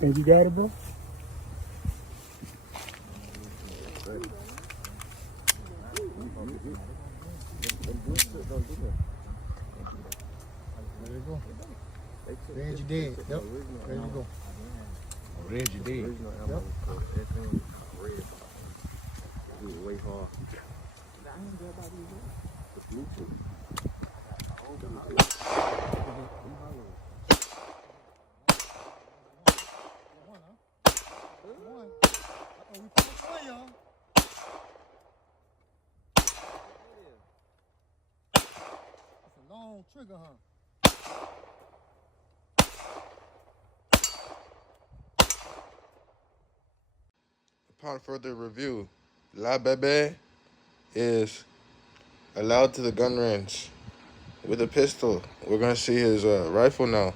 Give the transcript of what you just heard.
Baby daddy, bro? There you go. Reggie dead. Yep. There you go. Reggie dead. Yep. Way hard. Long trigger, huh? Upon further review, Lil Baby is allowed to the gun range with a pistol. We're gonna see his rifle now.